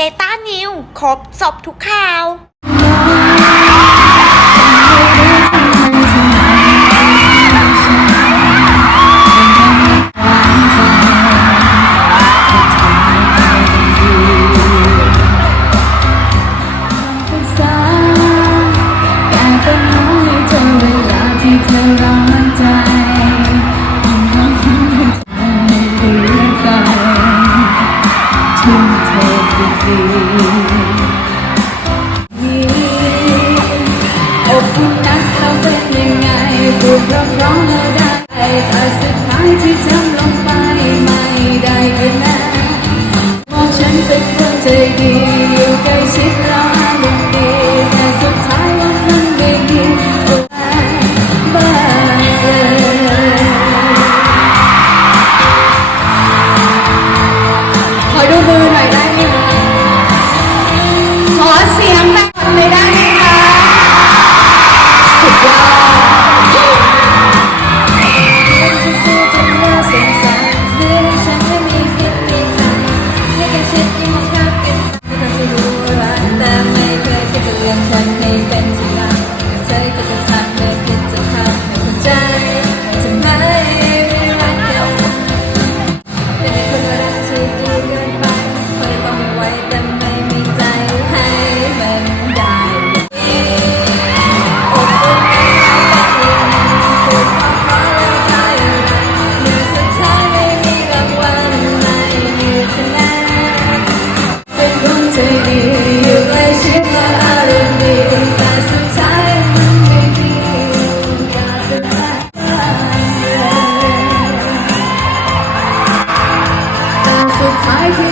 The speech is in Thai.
Data News ครบสบทุกข่าว ถูกรัร้องแล้ได้แต่สุดท้ายที่ทำลงไปไม่ได้คะแนนมองฉันเป็นคนใจดีอยู่ใกล้ชิดเราลงดีแต่สุดท้ายวันนั้นไม่ดีก็แพ้บ้าขอดูมือหน่ได้ขอเสียงแบบคนเลยได้ไหมคะสุดยอด and 开心